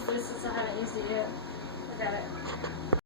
used this since I haven't used it yet. Look at it.